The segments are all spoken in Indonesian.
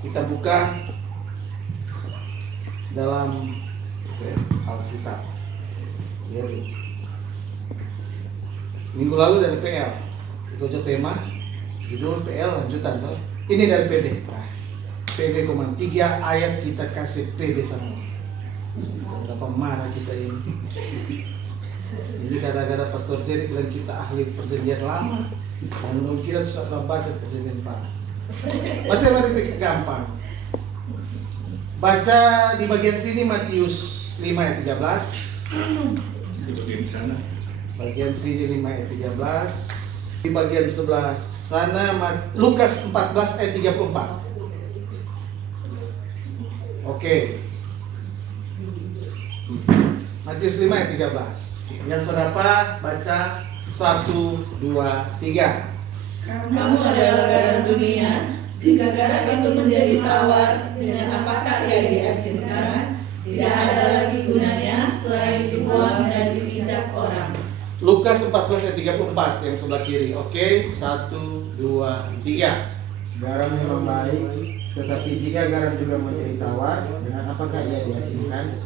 Kita buka dalam Alkitab. Minggu lalu dari PL, ikut tema judul PL lanjutan tuh. Ini dari PD. PD Komando 3 ayat kita kasih PD sama. Berapa marah kita ini. Jadi kadang-kadang Pastor Jerry bilang kita ahli perjanjian lama, dan menurut kita sudah baca perjanjian baru. Materi gampang. Baca di bagian sini Matius 5 ayat 13. Di bagian sana. Bagian sini 5 ayat 13. Di bagian sebelah sana Lukas 14 ayat 34. Oke. Matius 5 ayat 13. Yang saudara baca 1, 2, 3. Kamu adalah garam dunia. Jika garam itu menjadi tawar, dengan apakah ia diasinkan? Tidak ada lagi gunanya selain dibuang dan diinjak orang. Lukas 14 ayat 34 yang sebelah kiri. Oke, 1, 2, 3. Garam memang baik, tetapi jika garam juga menjadi tawar, dengan apakah ia diasinkan?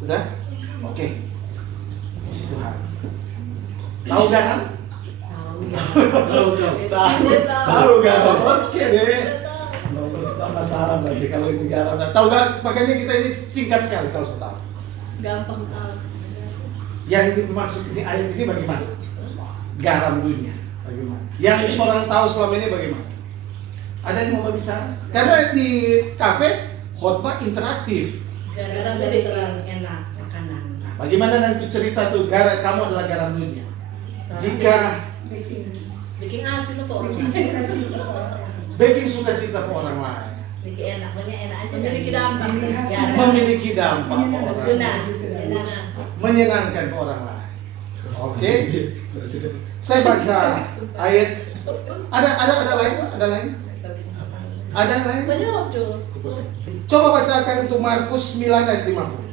Sudah? Oke. Puji Tuhan. Tahu garam? Tahu garam. Oke deh. Terus tambah salam lagi kalau ini garam. Tahu garam? Makanya kita ini singkat sekali kalau sudah tahu. Gampang tahu. Yang dimaksud ini ayat ini bagaimana? Garam dunia. Bagaimana? Yang orang tahu selama ini bagaimana? Ada yang mau berbicara? Karena di kafe khotbah interaktif. Garam jadi terang enak makanan. Nah, bagaimana nanti cerita tuh garam, kamu adalah garam dunia. Jika Bikin asin kok orang asin. bikin sukacita ke orang lain, Bikin enak, banyak enak aja. Memiliki dampak. Ya, memiliki dampak ke orang guna. lain, menyenangkan ke orang lain. Oke, saya baca ayat. Ada lain? Ada lain? Menjawab Jul. Coba bacakan untuk Markus 9 ayat 50.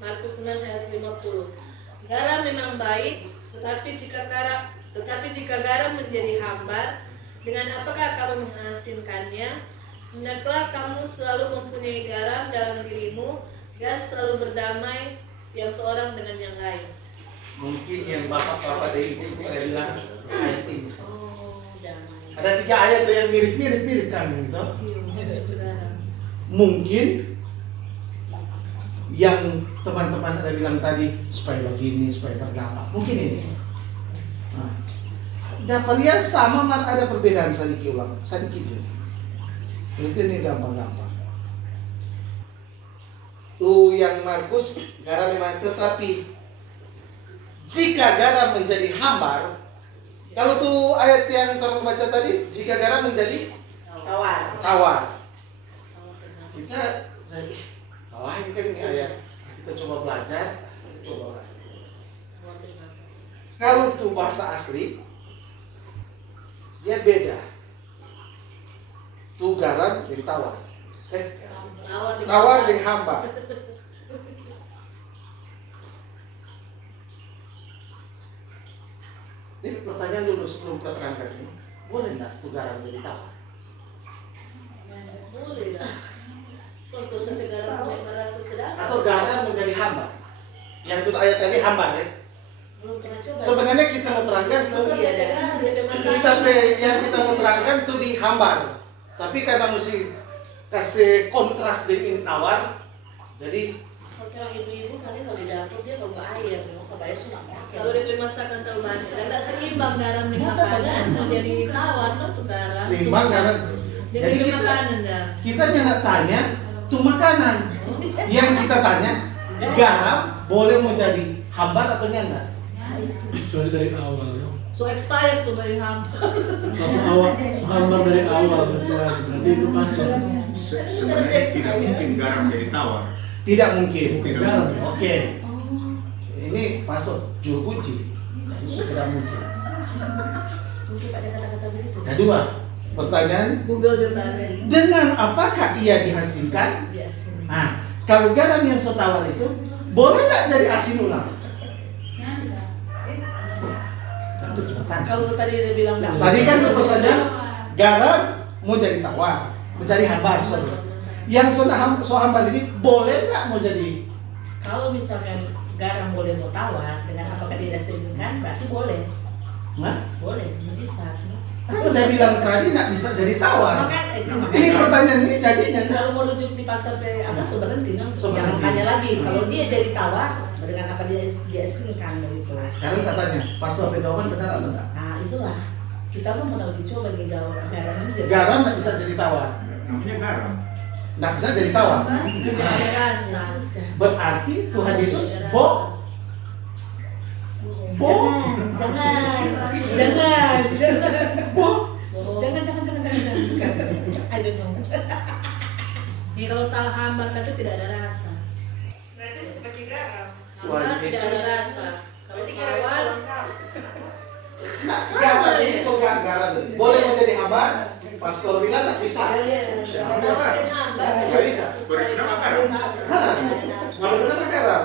Markus 9 ayat 50. Garam memang baik, tetapi jika garam menjadi hambar, dengan apakah kamu mengasinkannya? Hendaklah kamu selalu mempunyai garam dalam dirimu dan selalu berdamai yang seorang dengan yang lain. Mungkin yang bapak-bapak dan ibu saya bilang ayat ini. Oh, damai. Ada 3 ayat tuh yang mirip kan gitu. Garam. Mungkin yang teman-teman ada bilang tadi supaya begini, supaya berdampak. Mungkin ini. Nah, dapat lihat sama ada perbedaan sedikit juga. Itu ini gampang-gampang. Tuh yang Markus garam memang, tetapi jika garam menjadi hambar, kalau tuh ayat yang orang baca tadi, jika garam menjadi tawar. Kita lain kan ini ayat. Kita coba belajar. Kalau tuh bahasa asli, dia beda. Tuh garam jadi tawar. Tawar jadi hambar. Ini pertanyaan dulu sebelum kita terangkan ini. Boleh enggak tuh garam jadi tawar? Boleh lah. Untuk kesegaran merasa sedap. Atau garam menjadi hambar? Yang itu ayat tadi hambar ya. Belum pernah coba. Sebenarnya kita mau terangkan tuh, yang kita mau terangkan tuh di hambar. Tapi karena mesti kasih kontras dengan tawar, jadi kalau ibu-ibu kali kalau di dapur dia bawa air, kabarnya sudah pakai. Kalau dia masakan terlalu banyak, tidak seimbang garam di makanan, jadi tawar tuh garam. seimbang garam. Jadi kita jangan tanya tuh makanan. Yang kita tanya garam boleh mau jadi hambar atau enggak? Kecuali dari awal. So expired tuh dari hambar. Kalau hambar dari awal kecuali berarti itu pasal. Sebenarnya tidak mungkin garam jadi tawar. Tidak mungkin. Garam. Oke. Ini pastor juru kunci. Jadi tidak mungkin. Mungkin ada kata-kata begitu. Kedua, pertanyaan, Google bertanya. dengan apakah ia dihasilkan? Biasa. Nah, kalau garam yang setawar itu boleh nggak jadi asin ulang? itu cuma tanda. Kalau tadi dia bilang enggak. Tadi kan pertanyaan garam mau jadi tawar, mencari hambar, sorry. Yang so hambar ini boleh nggak mau jadi? Kalau misalkan garam boleh mau tawar, dengan apakah dia dihasilkan, berarti boleh. Nah, Boleh, mujizat. kan saya bilang tadi nggak bisa jadi tawar. Makanya, Ini pertanyaan ini jadinya nggak? kalau mau rujuk di pastor apa berhenti kan? So, Jangan berhenti. tanya lagi. Kalau dia jadi tawar, dengan apa dia dihasilkan begitu. Sekarang katanya, pastor Beethoven benar atau enggak? Nah itulah kita pun mau uji coba nih garam ini. jadi- Garam nggak bisa jadi tawar, Namanya garam. nggak bisa jadi tawar. Tidak ada rasa. Berarti Tuhan Yesus bohong. Jangan. Bohong. Jangan. I don't know. Jadi kalau tahu hambar itu tidak ada rasa. Berarti sebagai garam. Tuhan Hambar tidak ada Yesus. rasa. Kalau Berarti garam tawar, Nah, garam ini suka garam. Boleh menjadi hambar? Pastor bilang nggak bisa. kalau hambar Nggak bisa. Kenapa garam? Hah? Malah kenapa garam?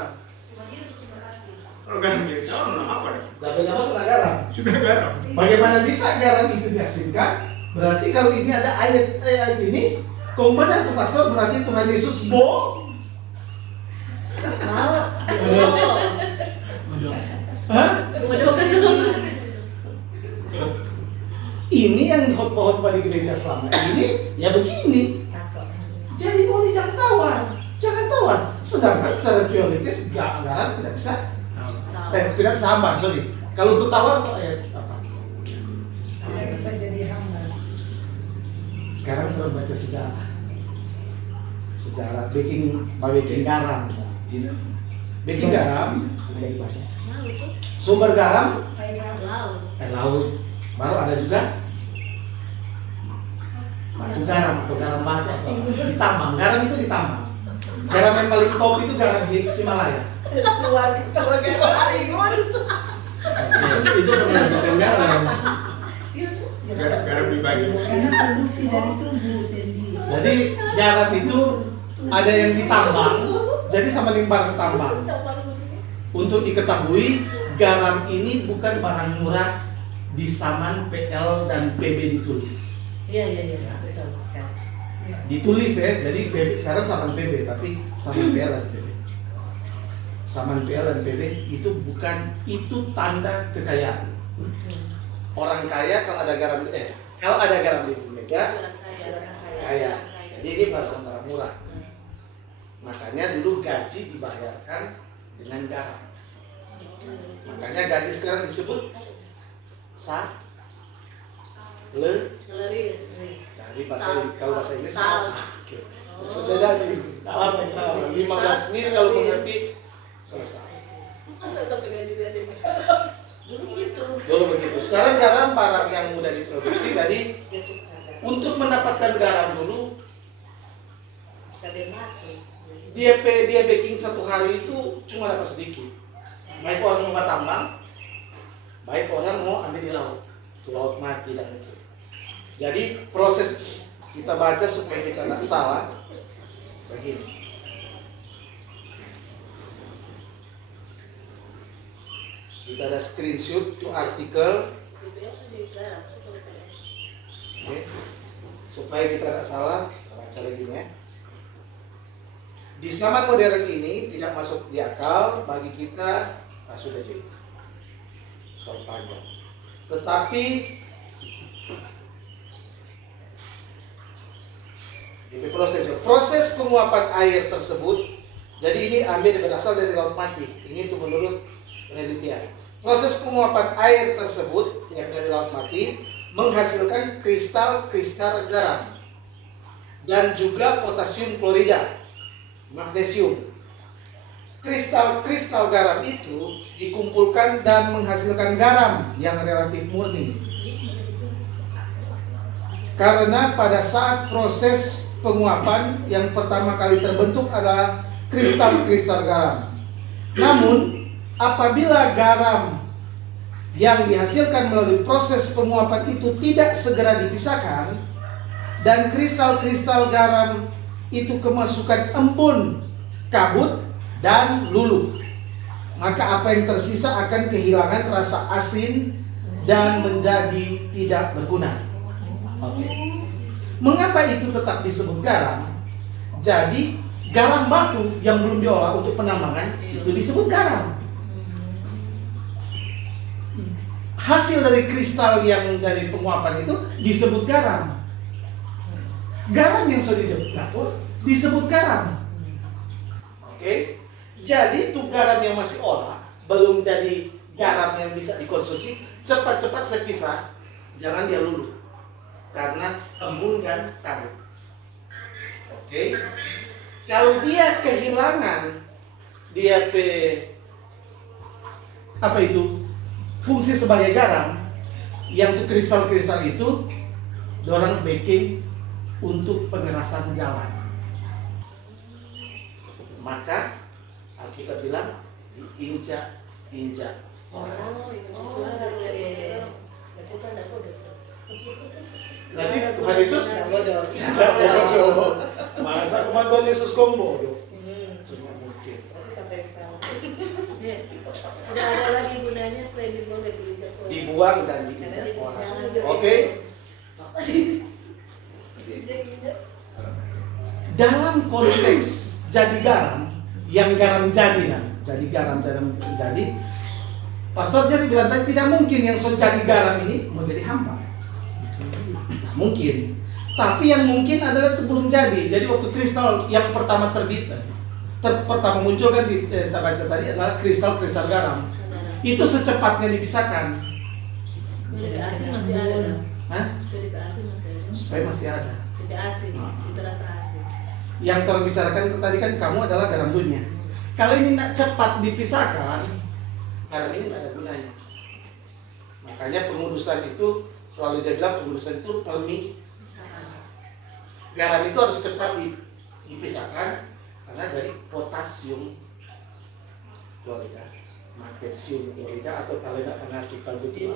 Kalau garam jadi tawar, nama apa deh? Tapi nama sudah garam. Sudah garam. Bagaimana bisa garam itu dihasilkan? Berarti kalau ini ada ayat ini, benar tuh pastor, berarti Tuhan Yesus bohong. Mau. Hah? Mendoakan Tuhan. Ini yang khotbah-khotbah di gereja selama ini, ya begini. Takut. Jadi mau jangan tawar. Sedangkan secara teoritis garam tidak bisa, tidak bisa hambar, sorry. Kalau untuk tawar kok ayat apa? Bisa jadi hambar. Sekarang kita baca sejarah baking garam. Baking garam ada di mana? Sumber garam Laut. laut. Baru ada juga batu garam atau garam batu atau ditambang. Garam itu ditambang. Garam yang paling top itu garam di Himalaya. Suar kita bagaimana ingus. Itu menghasilkan garam. Garam dibagi. Karena produksi dari tumbuh sendiri. Jadi garam itu ada yang ditambang, jadi sama dengan barang tambang. Untuk diketahui, garam ini bukan barang murah di zaman PL dan PB ditulis. Iya, betul sekali. Ditulis ya, jadi PB sekarang saman PB, tapi saman PL dan PB. Saman PL dan PB itu bukan, itu tanda kekayaan. Orang kaya kalau ada garam di meja Orang kaya. kaya. Jadi ini barang murah. Makanya dulu gaji dibayarkan dengan garam. Makanya gaji sekarang disebut Seleri. Dari kalau bahasa Inggris Sal. Oke. Sudah jadi tawar 15 menit kalau mengerti selesai. Masa tapi gaji beda. Dulu gitu. Dulu begitu. Sekarang garam barang yang mudah diproduksi. Jadi untuk mendapatkan garam dulu Kadang masuk. dia baking satu hari itu cuma dapat sedikit. Baik orang mau tambang, baik orang mau ambil di laut, laut mati dan itu. Jadi proses kita baca supaya kita tidak salah begini. Kita ada screenshot itu artikel, oke. Supaya kita tidak salah, kita baca lagi ya. Di zaman modern ini tidak masuk di akal bagi kita, sudah jadi terpanjang. Tetapi ini proses penguapan air tersebut, jadi ini berasal dari laut mati. Ini itu menurut penelitian. Proses penguapan air tersebut yang dari laut mati menghasilkan kristal-kristal garam dan juga potasium klorida, magnesium. Kristal-kristal garam itu dikumpulkan dan menghasilkan garam yang relatif murni. Karena pada saat proses penguapan yang pertama kali terbentuk adalah kristal-kristal garam. Namun, apabila garam yang dihasilkan melalui proses penguapan itu tidak segera dipisahkan dan kristal-kristal garam itu kemasukan embun, kabut, dan luluh, maka apa yang tersisa akan kehilangan rasa asin dan menjadi tidak berguna. Oke. Mengapa itu tetap disebut garam? Jadi garam batu yang belum diolah untuk penambangan itu disebut garam. Hasil dari kristal yang dari penguapan itu disebut garam. Garam yang sudah di dapur disebut garam. Oke. Jadi itu garam yang masih olah, belum jadi garam yang bisa dikonsumsi, cepat-cepat saya pisah. Jangan dia luluh. Karena embun kan karut. Oke. Kalau dia kehilangan dia fungsi sebagai garam, yang tuh kristal-kristal itu dorang baking untuk pengerasan jalan. Maka Alkitab bilang diinjak-injak. Oh, iya. Berarti itu ada kode. Nanti Tuhan Yesus Tidak bodoh. tidak bodoh. Masa kemampuan Yesus bodoh? Cuma mungkin. Berarti sampai ke sana. Iya. Tidak ada lagi gunanya selain dibuang dan diinjak orang. Dibuang dan diinjak orang. Oke. Dalam konteks jadi garam, yang garam jadi nah, jadi garam jadi. Pastor jadi bilang tadi tidak mungkin yang jadi garam ini mau jadi hamba. Nah, mungkin. Tapi yang mungkin adalah itu belum jadi. Jadi waktu kristal yang pertama terbit, pertama muncul kan kita baca tadi adalah kristal garam. Itu secepatnya dipisahkan. Dari asing masih ada. Hah? Dari asing masih ada. Supaya masih ada. Dari asing, itu rasa asing. Yang terbicarakan tadi kan kamu adalah garam dunia. Kalau ini tidak cepat dipisahkan, garam ini tidak ada gunanya. Makanya pengudusan itu selalu dia bilang pengudusan itu garam itu harus cepat dipisahkan karena dari potasium klorida, magnesium klorida atau kalau tidak pernah artikel itu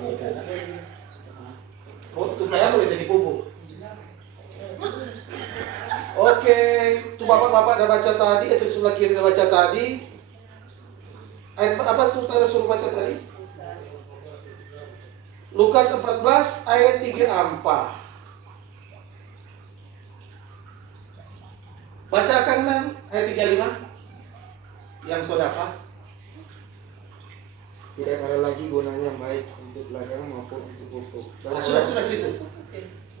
itu garam boleh jadi pupuk. Oke, tuh bapak-bapak udah baca tadi, itu di sebelah kiri udah baca tadi. Ayat apa tuh tadi suruh baca tadi? Lukas 14 ayat 34. Bacakan kan ayat 35 yang saudara. Tidak ada lagi gunanya baik untuk ladang maupun untuk pupuk. Nah, sudah situ.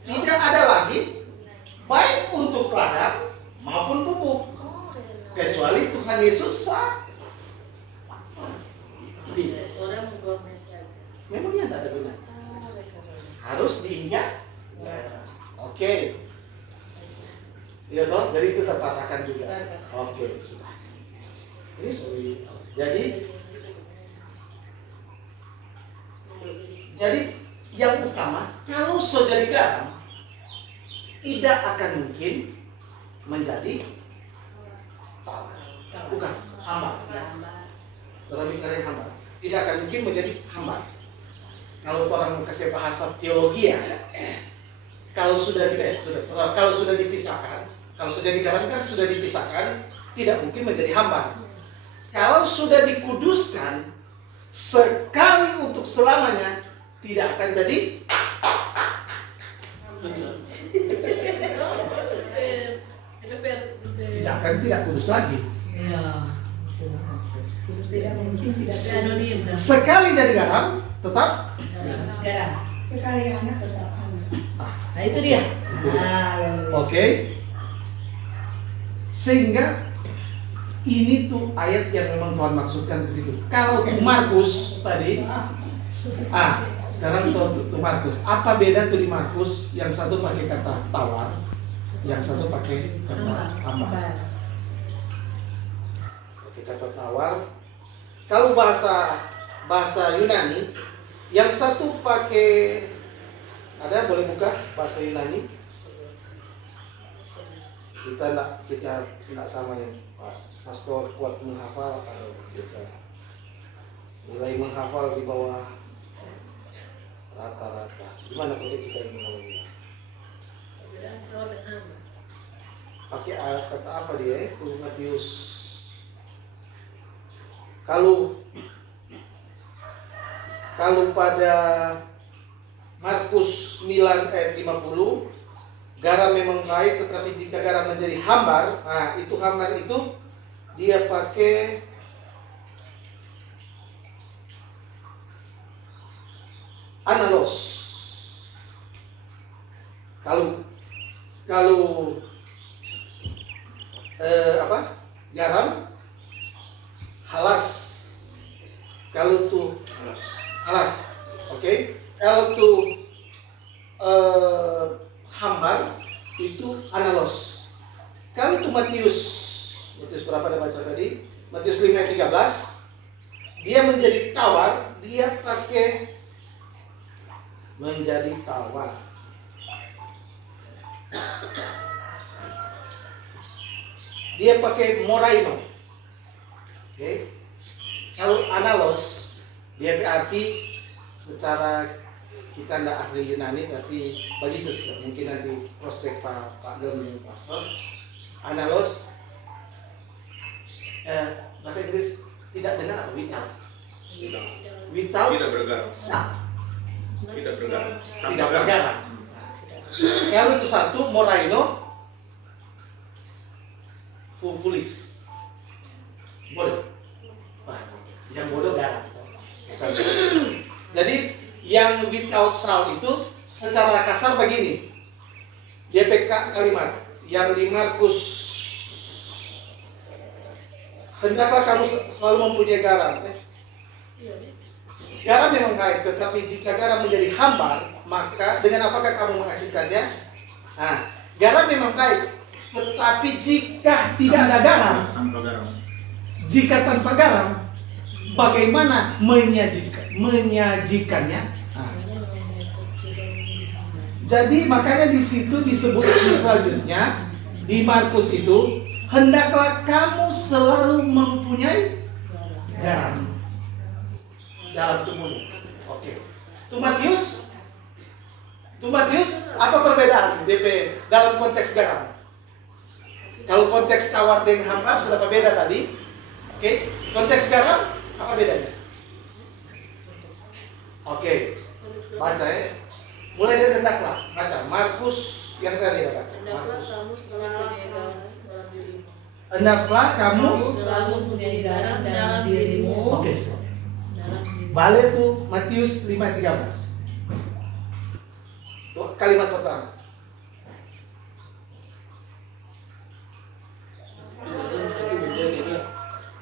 Tidak ada lagi baik untuk ladang maupun pupuk kecuali Tuhan Yesus sah. Orang membuangnya saja. Memangnya tidak ada gunanya. Harus diinjak. Oke. Iya toh, jadi itu terpatahkan juga. Oke, sudah. Ini sorry. Jadi yang utama, kalau so jadi garam, tidak akan mungkin menjadi tawar. Bukan, hamba. Orang bicara hamba. Tidak akan mungkin menjadi hamba. Kalau orang kasih bahasa teologi ya, kalau sudah dipisahkan, kalau sudah digaramkan sudah dipisahkan, tidak mungkin menjadi hamba. Kalau sudah dikuduskan sekali untuk selamanya, tidak akan jadi tidak kudus lagi. Iya. Tidak mungkin tidak Anonim dah. Sekali jadi garam, tetap Garam. sekali anak tetap anak. Nah itu dia. oke. Sehingga ini tuh ayat yang memang Tuhan maksudkan ke situ. Kalau Markus tadi, sekarang tuh Markus. Apa beda tuh di Markus? Yang satu pakai kata tawar, yang satu pakai kata hamba. Pakai kata tawar. Kalau bahasa Yunani, yang satu pakai boleh buka bahasa Yunani? Kita tidak sama ya, Pak Pastor kuat menghafal atau kita nilai menghafal di bawah rata-rata. Gimana kalau kita menghafalnya? Pakai kata apa dia? Itu Matius. Kalau pada Markus 9 ayat 50, garam memang baik, tetapi jika garam menjadi hambar, nah itu hambar itu dia pakai analos. Kalau garam halas, kalau tuh halas, oke. Kalau tuh hambar itu analos. Kalau tuh Matius berapa ada baca tadi? Matius 5 ayat 13, dia menjadi tawar, dia pakai menjadi tawar. Dia pakai moraino. Oke. Kalau analos, dia berarti secara kita tidak ahli Yunani, tapi begitu sih. Mungkin nanti proses Pak Don Pastor. Analos, bahasa Inggris tidak dengan apa? Without Tidak bergaram. salt. Tidak bergaram. Tidak bergaram. Kalau itu satu, moraino, fulis. Bodoh. Wah, yang bodoh garam. Bukan. Jadi yang without salt itu secara kasar begini. Dia PK kalimat yang di Markus, hendaklah kamu selalu mempunyai garam. Garam memang baik, tetapi jika garam menjadi hambar, maka dengan apakah kamu mengasihkannya? Nah, garam memang baik, tetapi jika tidak ada garam, jika tanpa garam, bagaimana menyajikannya? Nah, jadi makanya di situ disebut di selanjutnya di Markus itu, hendaklah kamu selalu mempunyai garam dalam tubuhmu. Oke. Matius, apa perbedaan DP dalam konteks garam? Kalau konteks tawar dan hambar sudah berbeda tadi. Oke. Konteks garam apa bedanya? Oke. Baca ya. Mulai dari hendaklah. Baca Markus yang tadi ya baca. Hendaklah Markus. kamu selalu mempunyai garam dalam dirimu. Hendaklah kamu. Selalu mempunyai garam dalam dirimu. Oke, stop. Dalam dirimu. Balik tuh Matius 5 ayat 13. Tuh kalimat pertama.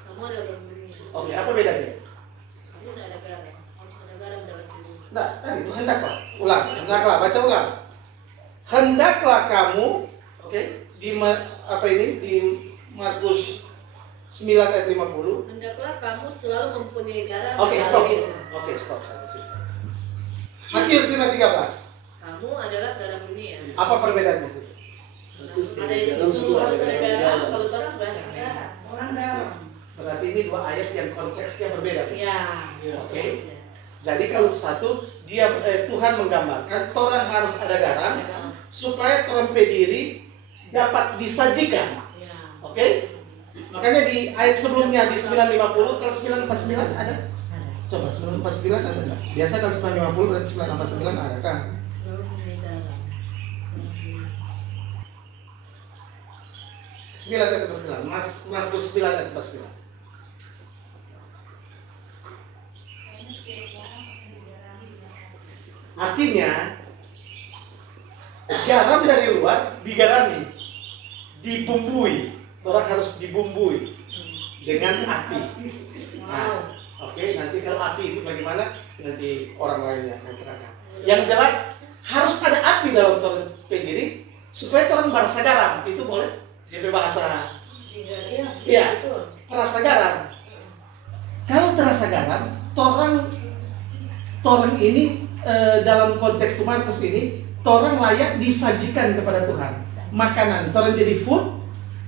Kamu ada dalam dirimu. Oke, apa bedanya? Kamu tidak ada garam. Harus ada garam dalam dirimu. Nah, tadi itu hendaklah. Ulang, hendaklah, baca ulang. Hendaklah kamu, oke, di di Markus 9 ayat 50. Hendaklah kamu selalu mempunyai garam Oke, dalam stop. dirimu. Oke, stop sampai situ. Matius 5:13. Kamu adalah garam dunia. Apa perbedaannya situ? Ada yang disuruh harus ada garam, kalau orang banyak garam. Orang garam. Berarti ini dua ayat yang konteksnya berbeda. Iya. Oke. Jadi kalau satu Tuhan menggambarkan orang harus ada garam supaya orang pediri dapat disajikan. Iya. Oke? Makanya di ayat sebelumnya di 950, kalau 949 ada? Coba 949 ada enggak? Biasa kalau 950 berarti 949 ada kan? Selalu mempunyai garam. 9 ayat 49. Markus 9 ayat 49. Artinya garam dari luar digarami, dibumbui. Orang harus dibumbui dengan api. Nah, oke, nanti kalau api itu bagaimana? Nanti orang lain yang akan terangkan. Yang jelas harus ada api dalam torpe diri supaya orang merasa garam. Itu boleh? Siapa bahasa? Iya, betul. terasa garam. Kalau terasa garam, torang ini dalam konteks Markus ini, torang layak disajikan kepada Tuhan. Makanan, torang jadi food,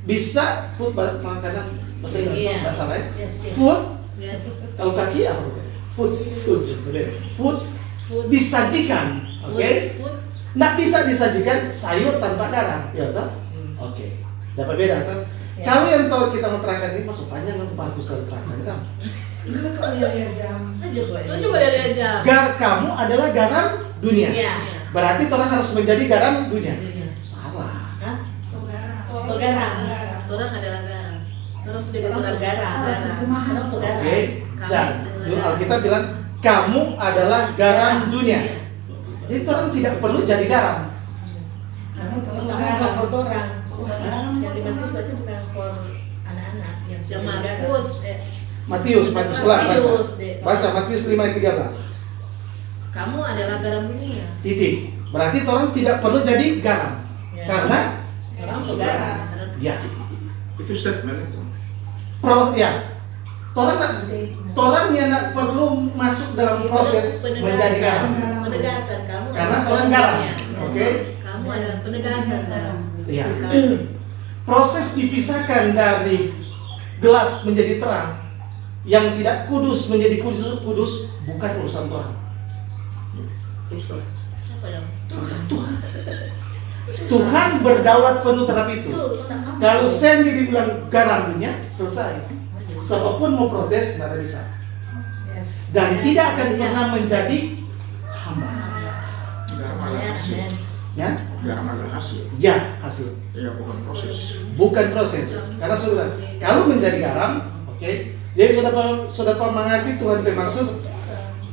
bisa food makanan bahasa Inggris, Iya. bahasa lain. Yes, yes. Food, Yes. kalau kaki apa? Food disajikan, oke? Food. Nggak bisa disajikan sayur tanpa garam, ya toh? Oke, dapat beda toh? Ya. Kalau yang tahu kita mau terangkan ini masuk panjang untuk Markus terangkan kan? Itu kok lihat jam. Saya juga. Itu juga dari jam. Kamu adalah garam dunia. Iya. Berarti orang harus menjadi garam dunia. Salah. Hah? Saudara. Saudara. Orang adalah garam. Orang sudah Orang saudara. Orang saudara. Oke, jangan. Dulu Alkitab bilang kamu adalah garam dunia. Jadi orang tidak perlu jadi garam. Karena itu Orang saudara. for orang. Saudara. Yang di Matius berarti bukan for anak-anak yang Yang sudah Markus. Matius ulang baca. Matius, deh. Baca Matius 5 ayat 13. Kamu adalah garam dunia. Titik. Berarti orang tidak perlu jadi garam. Ya. Karena Orang saudara. ya, Itu statement itu. orang yang tidak perlu masuk dalam proses menjadi garam. Penegasan kamu. Karena adalah orang garam. dunia. Oke. Kamu adalah penegasan garam. Iya. Kamu. Proses dipisahkan dari gelap menjadi terang, yang tidak kudus menjadi kudus bukan urusan Tuhan. Terus kan? Apa dong? Tuhan berdaulat penuh terhadap itu. Tuh, kenapa? Kalau sendiri bilang garam dunia, selesai. Siapapun mau protes tidak ada bisa. Yes. Dan tidak akan pernah menjadi hamba. Garam adalah hasil. Ya, Garam adalah hasil. ya hasil. Ya bukan proses. Bukan proses. Karena sudah kalau menjadi garam, oke. Jadi sudah mengerti Tuhan bermaksud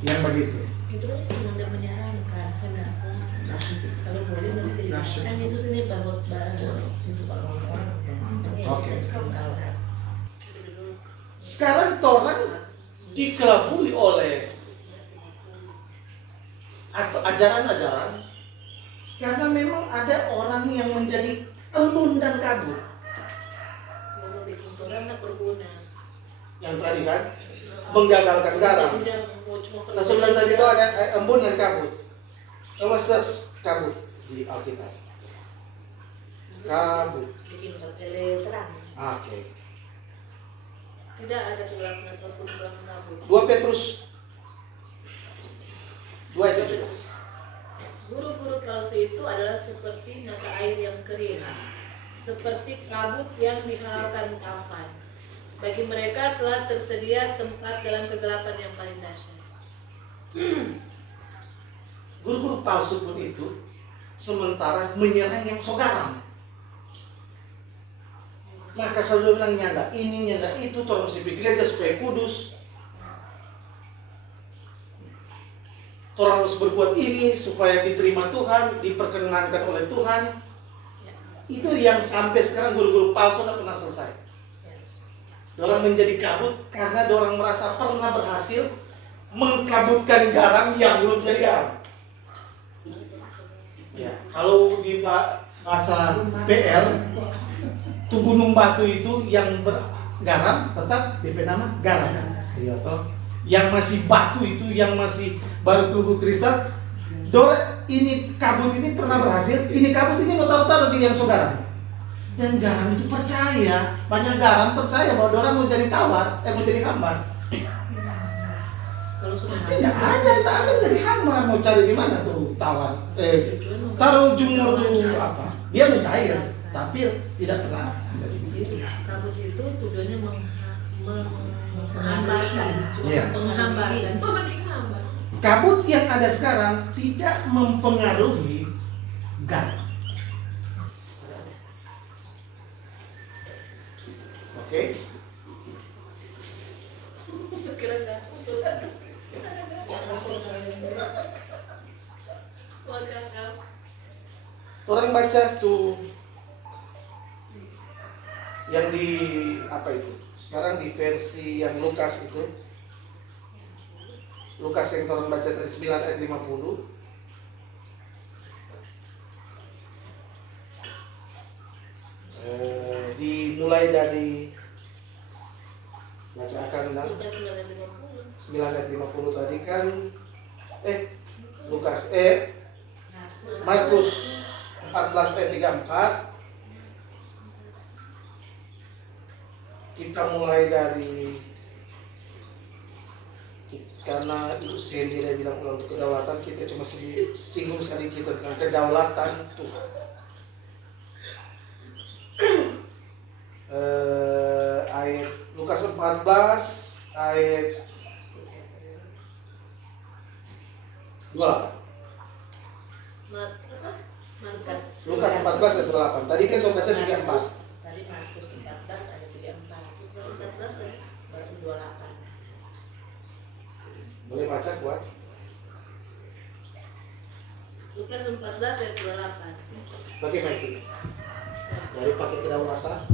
yang begitu. Itu cuma dia menyarankan. Kalau boleh nanti kan Yesus ini bahwa Itu kalau orang. Oke. Sekarang orang dikelabui oleh atau ajaran-ajaran karena memang ada orang yang menjadi embun dan kabur. mau bikin orang nak berguna. Yang tadi kan menggagalkan garam. Nah sebelum tadi itu ada embun dan kabut. Coba search kabut di Alkitab. Kabut. Bikin berkele terang. Oke. Tidak ada gelap ataupun gelap kabut. 2 Petrus 2 ayat 17. Guru-guru palsu itu adalah seperti mata air yang kering, seperti kabut yang dihalalkan kafan. Bagi mereka telah tersedia tempat dalam kegelapan yang paling dahsyat. Guru-guru palsu pun itu sementara menyerang yang so garam. Maka selalu bilang nyanda ini nyanda itu, orang mesti pikir aja supaya kudus. Orang harus berbuat ini supaya diterima Tuhan, diperkenankan oleh Tuhan. Itu yang sampai sekarang guru-guru palsu tidak pernah selesai. Orang menjadi kabut karena orang merasa pernah berhasil mengkabutkan garam yang belum jadi garam. Ya, kalau di bahasa PL, itu gunung batu itu yang bergaram tetap DP nama garam. Ya, toh. Yang masih batu itu yang masih baru kubu kristal. Ini kabut ini pernah berhasil. Ini kabut ini mau taruh-taruh di yang saudara. Dan garam itu percaya, banyak garam percaya bahwa orang mau jadi tawar, mau jadi hambar. Kalau sudah Tidak ada jadi hambar, mau cari di mana tuh tawar? Taruh jumur tuh apa? Dia mencair, tapi tidak pernah. kabut itu tujuannya menghambatkan, Iya. menghambatkan, menghambat. Kabut yang ada sekarang tidak mempengaruhi garam. Oke? Sekarang dah sudah. Orang baca tuh yang di apa itu? Sekarang di versi yang Lukas itu. Lukas yang orang baca tadi 9 ayat 50. Dimulai dari bacakan dan Sudah 950. 9 ayat 50 tadi kan Lukas Markus 14 ayat 34. Kita mulai dari karena Ibu Sandy dia bilang ulang untuk kedaulatan, kita cuma singgung sekali kita tentang kedaulatan Tuhan. Ayat Lukas 14 ayat 28. Markus. Lukas 14 ayat 8. Tadi kan kau baca 34. Tadi Markus 14 ayat 34. Lukas 14 ya. Baru 28. Boleh baca kuat? Lukas 14 ayat 28. Bagaimana itu? Dari pakai kata.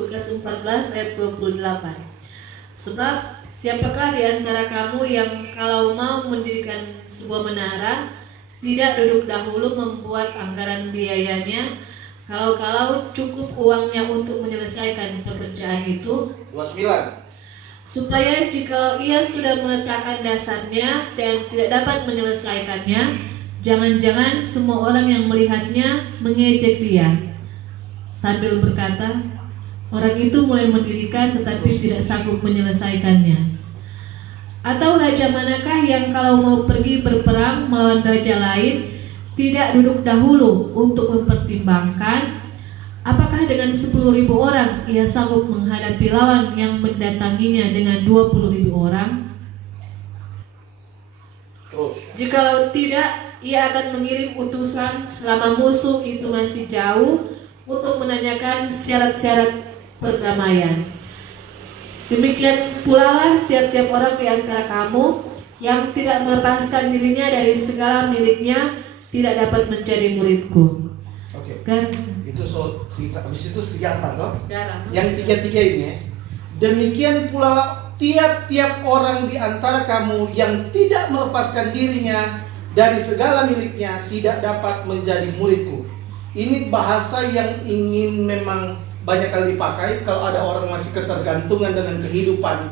Lukas 14 ayat 28. Sebab siapakah di antara kamu yang kalau mau mendirikan sebuah menara tidak duduk dahulu membuat anggaran biayanya, kalau cukup uangnya untuk menyelesaikan pekerjaan itu, 29. supaya jika ia sudah meletakkan dasarnya dan tidak dapat menyelesaikannya, jangan-jangan semua orang yang melihatnya mengejek dia sambil berkata, orang itu mulai mendirikan tetapi tidak sanggup menyelesaikannya. Atau raja manakah yang kalau mau pergi berperang melawan raja lain tidak duduk dahulu untuk mempertimbangkan apakah dengan 10.000 orang ia sanggup menghadapi lawan yang mendatanginya dengan 20.000 orang? Terus. Jikalau tidak, ia akan mengirim utusan selama musuh itu masih jauh untuk menanyakan syarat-syarat perdamaian. Demikian pula lah tiap-tiap orang di antara kamu yang tidak melepaskan dirinya dari segala miliknya tidak dapat menjadi muridku. Oke. Kan Itu habis itu apa toh? garam. Yang tiga-tiga ini ya. Demikian pula tiap-tiap orang di antara kamu yang tidak melepaskan dirinya dari segala miliknya tidak dapat menjadi muridku. Ini bahasa yang ingin memang banyak kali dipakai kalau ada orang masih ketergantungan dengan kehidupan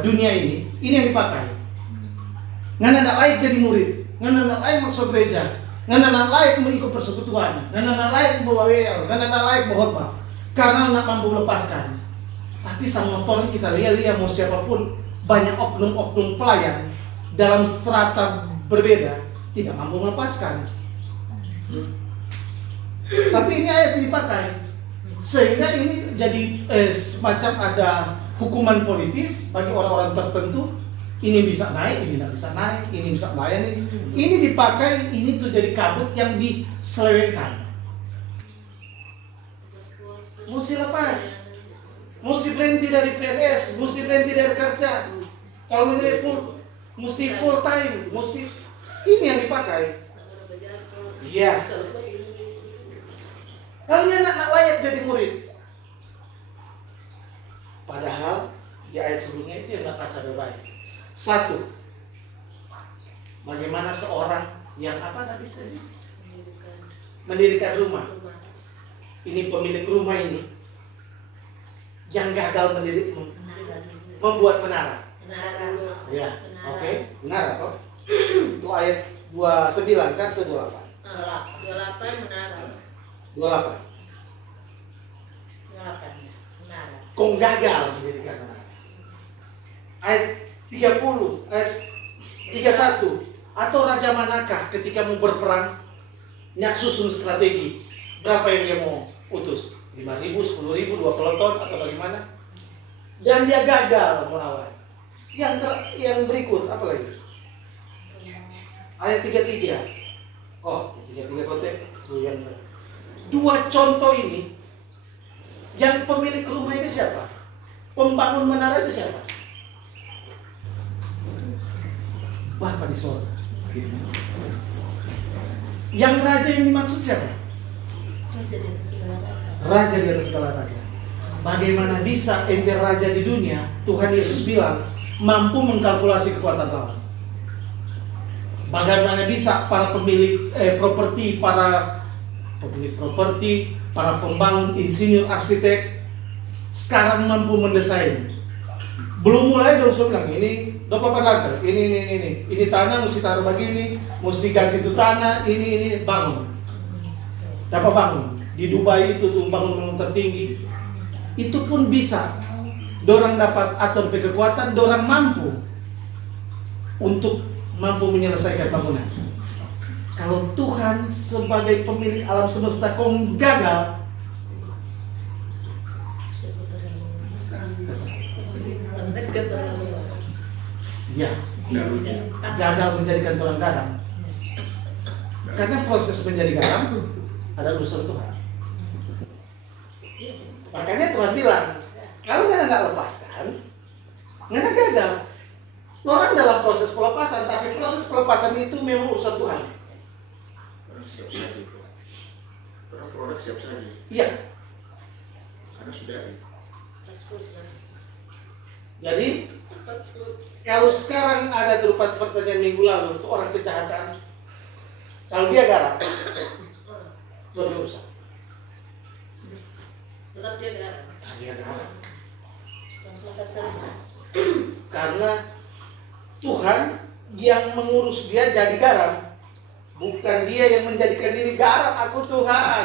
dunia ini yang dipakai. Ngana nak layak jadi murid, ngana nak layak masuk gereja, ngana nak layak mengikut persekutuan, ngana nak layak membawel, ngana nak layak berkhotbah, karena nak mampu melepaskan. Tapi sama motor kita lihat mau siapapun, banyak oknum-oknum pelayan dalam strata berbeda tidak mampu melepaskan. Tapi ini ayat yang dipakai sehingga ini jadi semacam ada hukuman politis bagi orang-orang tertentu. Ini bisa naik, ini tidak bisa naik, ini bisa melayani. Ini dipakai, ini tuh jadi kabut yang diselewengkan. Mesti lepas, mesti berhenti dari PNS, mesti berhenti dari kerja. Kalau menjadi mesti full time, mesti ini yang dipakai. Iya. Kalian nak layak jadi murid. Padahal di ayat sebelumnya itu yang nggak baca baik. Satu, bagaimana seorang yang apa tadi saya mendirikan rumah. Ini pemilik rumah ini yang gagal membuat menara. Ya, oke, menara kok. Itu ayat 29 kan ke 28. 28 menara. 28. Menara. Kau gagal mendirikan menara. Ayat 30, ayat 31. Atau raja manakah ketika mau berperang nyak susun strategi berapa yang dia mau utus? 5.000, 10.000, 2 peloton atau bagaimana? Dan dia gagal melawan. Yang berikut apa lagi? Ayat 33. Oh, 33 konteks itu yang dua contoh ini. Yang pemilik rumah itu siapa? Pembangun menara itu siapa? Bapa di sorga. Yang raja yang dimaksud siapa? Raja di atas segala raja. Bagaimana bisa ente raja di dunia? Tuhan Yesus bilang mampu mengkalkulasi kekuatan lawan. Bagaimana bisa para pemilik properti, para pembangun, insinyur, arsitek sekarang mampu mendesain. Belum mulai dong saya bilang ini 28 lantai, ini tanah mesti taruh begini, mesti ganti itu tanah, ini bangun. Dapat bangun di Dubai itu tuh bangun tertinggi. Itu pun bisa. Dorang dapat atur kekuatan, dorang mampu untuk mampu menyelesaikan bangunan. Kalau Tuhan sebagai pemilik alam semesta kau gagal, Ya, Nggak lucu. gagal menjadikan orang garam. Karena proses menjadi garam ada urusan Tuhan. Makanya Tuhan bilang, kalau kalian nggak lepaskan, nggak gagal. Orang dalam proses pelepasan, tapi proses pelepasan itu memang urusan Tuhan. Orang siap saji. Orang produk siap saji. Iya. Karena sudah itu. Jadi kalau sekarang ada berupa pertanyaan minggu lalu itu orang kejahatan, kalau dia garam, sudah urusan. Tetap dia garam. Dia garam. Langsung tersermas. Karena Tuhan yang mengurus dia jadi garam, bukan dia yang menjadikan diri garam. Aku Tuhan.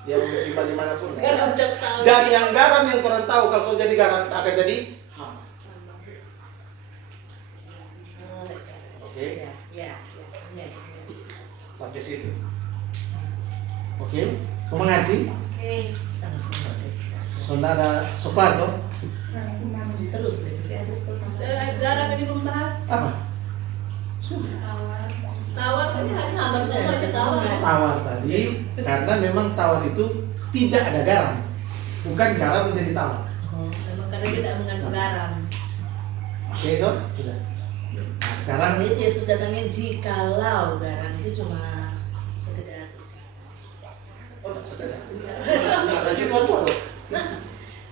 Dia mau di manapun. Garam cap sawit. Dan yang garam yang orang tahu kalau sudah jadi garam akan jadi hama. Oke, sampai situ. Oke, mengerti? Saudara Soparto, Terus deh, masih ada setengah. Garam ini membahas apa? tawar tadi hari hambar semua itu tawar. Tawar tadi, karena memang tawar itu tidak ada garam, bukan garam menjadi tawar. Memang karena tidak mengandung garam. Oke, itu sudah. Nah, sekarang Itu Yesus datangnya jikalau garam itu cuma sekedar oh, sekedar. Berarti Tuhan.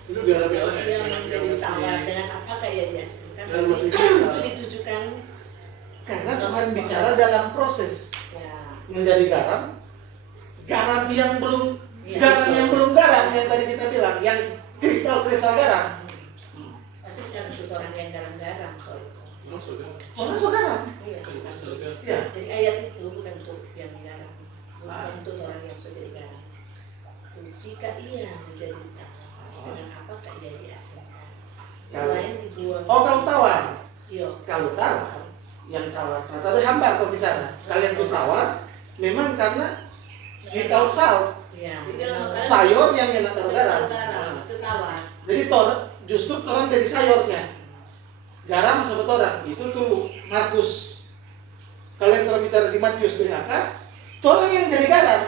Itu garam yang lain. dia menjadi tawar dengan apakah ia dihasilkan. Dan masih Itu ditujukan Karena Tuhan bicara dalam proses ya. menjadi garam, garam yang belum Iya. garam yang belum garam yang tadi kita bilang, yang kristal-kristal garam. Tapi kan untuk orang yang garam-garam kok itu. Maksudnya. Orang suka garam. Iya. Ya. Jadi ayat itu bukan untuk yang garam, bukan Ah. untuk orang yang sudah jadi garam. Itu jika ia menjadi tawar, dengan apakah ia dihasilkan? Selain dibuang. Oh, kalau tawar. Iya. Kalau tawar, yang tawar, tadi hambar kalau bicara. Kalian tuh tawar, memang karena di sal Iya. sayur yang enak taruh garam. Garam itu tawar. Jadi justru orang jadi sayurnya. Garam sebut orang. Itu tuh Markus. Kalian kalau bicara di Matius dengan apa? Orang yang jadi garam.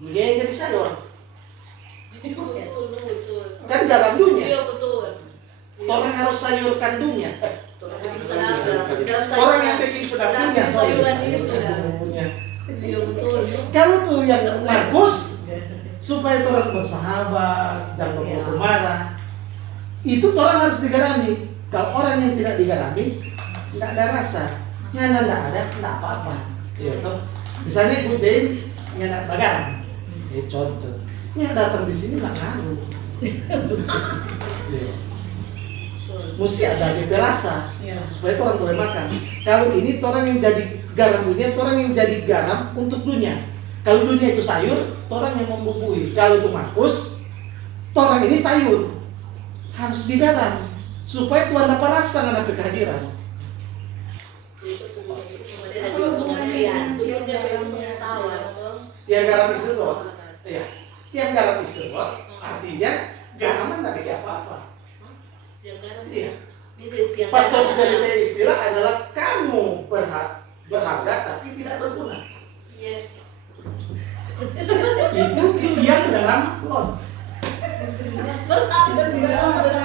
Dia yang jadi sayur. Betul. Kan garam dunia. Iya betul. Orang harus sayurkan dunia. Orang bikin sedap. Orang yang bikin sedap dunia. Sayuran itu dah. Dunia. Iya betul. Kalau tuh yang Markus supaya orang bersahabat, jangan marah. Itu orang harus digarami. Kalau orang yang tidak digarami, tidak ada rasa. Nyana tidak ada, tidak apa-apa. Iya toh. Misalnya Ibu Jane nyana bagan. Contoh. Ini datang di sini nggak ngaruh. Iya. Mesti ada DP rasa supaya orang boleh makan. Kalau ini orang yang jadi garam dunia, orang yang jadi garam untuk dunia. Kalau dunia itu sayur, orang yang membumbui. Kalau itu Markus, orang ini sayur harus digaram supaya Tuhan dapat rasa dengan kehadiran. Kemudian ada dua pengertian. Dulu dia bilang tawar. Tiap garam istilah, iya. Tiap garam istilah artinya garam tidak ada apa-apa. Yang garam. Iya. Ini Pastor jadi istilah adalah kamu berharga tapi tidak berguna. Yes. Itu yang dalam lot.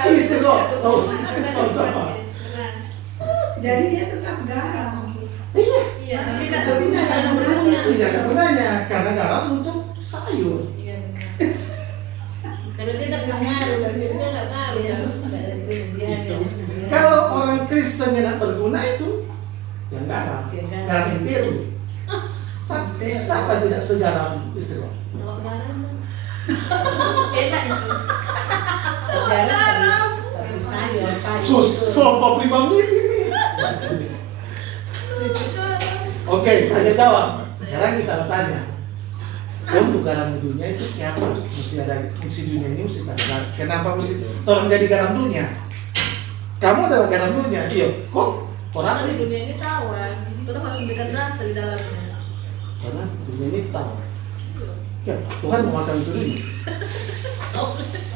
Istilah. Oh, coba. Jadi dia tetap garam. Iya. Iya. Tapi nggak ada gunanya. Tidak ada gunanya karena garam untuk sayur. Karena dia nggak ngaruh, dia nggak ngaruh. Kalau orang Kristen yang tidak berguna itu jangan garam. Garam itu siapa tidak segaram istilah? Kalau garam. Enak itu. Garam. Tapi sayur, Selama 5 menit ini. Oke, tanya jawab. Sekarang kita bertanya. Untuk garam dunia itu siapa? Mesti ada fungsi dunia ini mesti ada garam. Kenapa mesti orang jadi garam dunia? Kamu adalah garam dunia, iya. Kok orang Di dunia ini tawar. Kita harus memberikan rasa di dalamnya. karena dunia ini tahu. Ya, Tuhan mau makan itu dulu.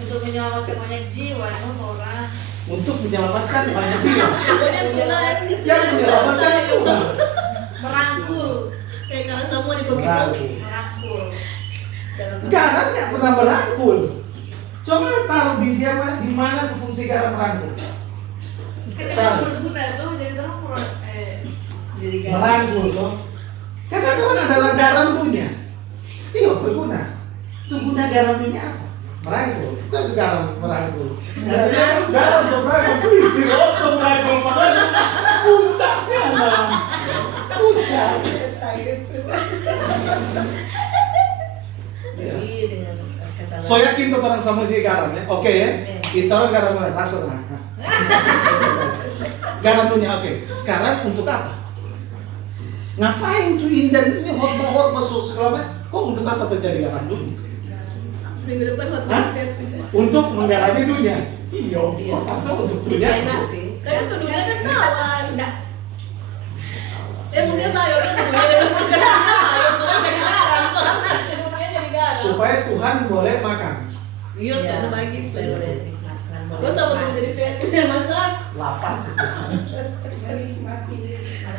Untuk menyelamatkan banyak jiwa, orang. Untuk menyelamatkan banyak jiwa. Pokoknya Tuhan. Yang menyelamatkan Tuhan. Merangkul, Kayak kalau semua di bawah Merangkul. merangkul. Garam nggak pernah merangkul. Coba taruh di dia di mana tuh fungsi garam merangkul? Kenapa berguna tuh jadi terang jadi garam. Merangkul tuh. Karena Tuhan adalah garam dunia. Iya berguna. Itu guna garam dunia apa? Merangkul. Itu garam merangkul. Garam sobrang itu istilah sobrang makanya puncaknya lah. Puncak. Jadi dengan kata lain. So yakin tuh orang sama si garam ya? Oke ya? Kita orang garam mana? Rasa tenang. Garam dunia oke. Sekarang untuk apa? Ngapain tuh indah ini hot masuk segala kok untuk apa terjadi garam dunia? minggu depan buat Hah? versi. Untuk menggarami dunia. Iya. Atau untuk dunia? Enak sih. Kayak tuh dunia kan kawan. Maksudnya sayurnya semuanya jadi makan sayur bukan jadi garam. Orang nanti dunia jadi garam. Supaya Tuhan boleh makan. Iya, sudah bagi. Boleh boleh dinikmatkan. boleh Gue sama dinikmat. tuh jadi versi dia masak. Lapar. Menikmati.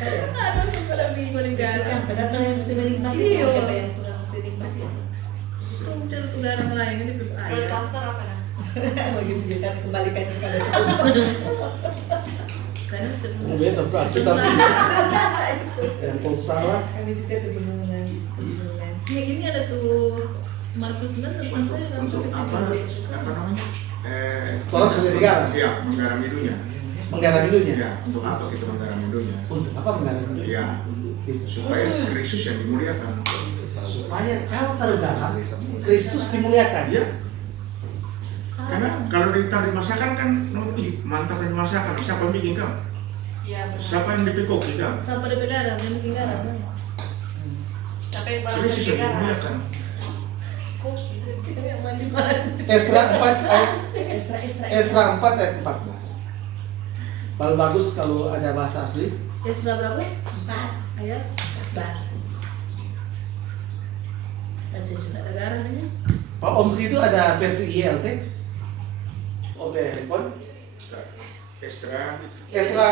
Aduh, pada bingung nih Kan, garam. padahal kan yang mesti menikmati. Iya. Apa yang Tuhan mesti nikmati? Tuh mencari tuh garam lain ini belum Roller ada. coaster apa nah? Begitu juga kan kembalikan kepada Tuhan. Karena Mau lihat apa? Kita yang kau salah. Kami juga tuh benungan. ini ada tuh Markus 9 tentang saya Untuk apa namanya? Orang sendiri garam. Iya, menggarami dunia. Menggarami dunia. Ya, untuk apa kita menggarami dunia? Untuk apa menggarami dunia? Ya, Gitu. supaya Kristus yang dimuliakan. Supaya kalau taruh garam, Kristus dimuliakan. Iya. Karena kalau ditaruh di masakan kan, ih mantap di masakan. Siapa yang bikin kau? Iya benar. Siapa yang dipikoki kau? sampai ada garam, yang bikin garam. Siapa yang balas Kristus yang sekarang? dimuliakan. Yang mandi-mandi. Esra 4 ayat Esra 4 ayat 14. Paling bagus kalau ada bahasa asli. Ya setelah berapa? 4 Ayat 14. Masih sudah ada garam ini. Pak Om itu ada versi ILT. Oke, handphone. Esra Esra